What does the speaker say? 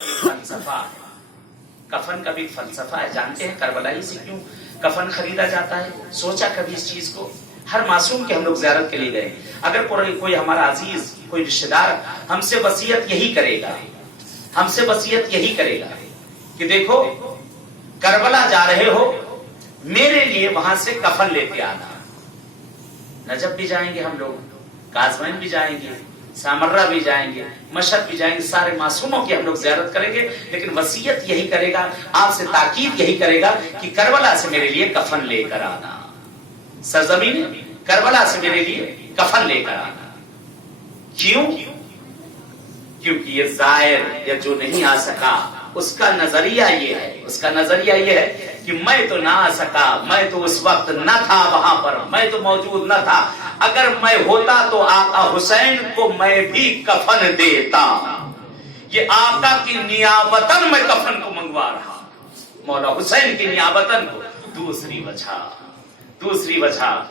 फलसफा है। कफन का भी फलसफा है। जानते हैं करबलाई से क्यों कफन खरीदा जाता है? सोचा कभी इस चीज को? हर मासूम के हम लोग ज़ियारत के लिए गए। अगर कोई हमारा अजीज, कोई रिश्तेदार हमसे वसीयत यही करेगा, हमसे वसीयत यही करेगा कि देखो करबला जा रहे हो, मेरे लिए वहां से कफन लेके आना। नजब भी जाएंगे हम लोग, काजमैन भी जाएंगे, सामर्रा भी जाएंगे, मशहद भी जाएंगे, सारे मासूमों की हम लोग ज़ियारत करेंगे, लेकिन वसीयत यही करेगा, आपसे ताकीद यही करेगा कि करबला से मेरे लिए कफन लेकर आना। सरजमीन करबला से मेरे लिए कफन लेकर आना। क्यों? क्योंकि ये जायर या जो नहीं आ सका उसका नजरिया ये है, उसका नजरिया ये है कि मैं तो ना आ सका, मैं तो उस वक्त न था वहां पर, मैं तो मौजूद न था। अगर मैं होता तो आका हुसैन को मैं भी कफन देता। ये आका की नियाबतन मैं कफन को मंगवा रहा, मौला हुसैन की नियाबतन को। दूसरी वजह